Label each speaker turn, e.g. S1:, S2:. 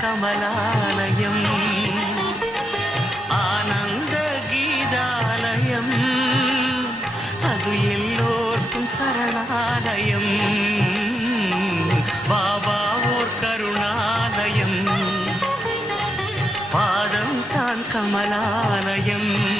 S1: கமலாலயம். ஆனந்த கீதாலயம். அது எல்லோர்க்கும் சரணாலயம். பாபாவோர் கருணாலயம். பாதம் தான் கமலாலயம்.